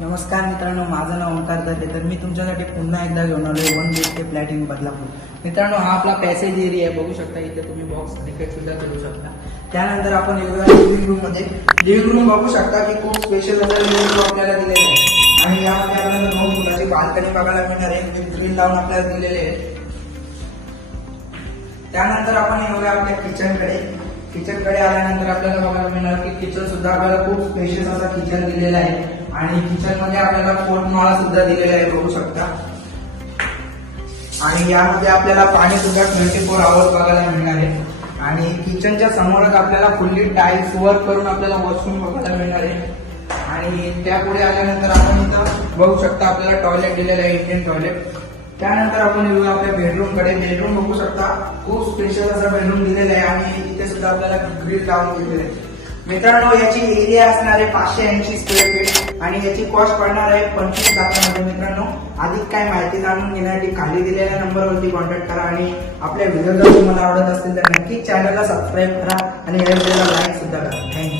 नमस्कार मित्रांनो, माझं नाव ओंकार दत्ते. तर मी तुमच्यासाठी पुन्हा एकदा घेऊन आलोय 1 BHK फ्लॅट इन बदलापूर. मित्रांनो, हा आपला पॅसेज एरिया आहे, बघू शकता. इथे तुम्ही बॉक्स क्रिकेट सुद्धा करू शकता. त्यानंतर आपण येऊया लिव्हिंग रूम मध्ये. लिव्हिंग रूम बघू शकता की खूप स्पेशल असं लिव्हिंग रूम आपल्याला दिलेलं आहे आणि यामध्ये आपल्याला 9 फुटाची बाल्कनी बघायला मिळणार आहे. ग्रिल लावून आपल्याला दिलेले आहे. त्यानंतर आपण येऊया आपल्या किचनकडे. किचनकडे आल्यानंतर आपल्याला बघायला मिळणार की किचन सुद्धा आपल्याला खूप स्पेशियस असा किचन दिलेला आहे आणि किचन मध्ये आपल्याला पोटमाळा सुद्धा दिलेला आहे, बघू शकता. आणि यामध्ये आपल्याला पाणी सुद्धा 24 आवर्स बघायला मिळणार आहे. आणि किचनच्या समोरच आपल्याला फुल्ली टाईल्स वर्क करून आपल्याला वॉशरूम बघायला मिळणार आहे. आणि त्यापुढे आल्यानंतर आपण इथं बघू शकता आपल्याला टॉयलेट दिलेलं आहे, इंडियन टॉयलेट. त्यानंतर आपण येऊया आपल्या बेडरूम कडे. बेडरूम बघू शकता, खूप स्पेशल असा बेडरूम दिलेला आहे आणि इथे सुद्धा आपल्याला ग्रिल लावून दिलेलं आहे. मित्रांनो, याची एरिया असणार आहे 580 स्क्वेअर फीट आणि याची कॉस्ट पडणार आहे 25 लाखांमध्ये. मित्रांनो, अधिक काय माहिती जाणून घेण्यासाठी खाली दिलेल्या नंबरवरती कॉन्टॅक्ट करा आणि आपल्या व्हिडिओ जर तुम्हाला आवडत असतील तर नक्की चॅनलला सबस्क्राईब करा आणि या व्हिडिओला लाईक सुद्धा करा. थँक्यू.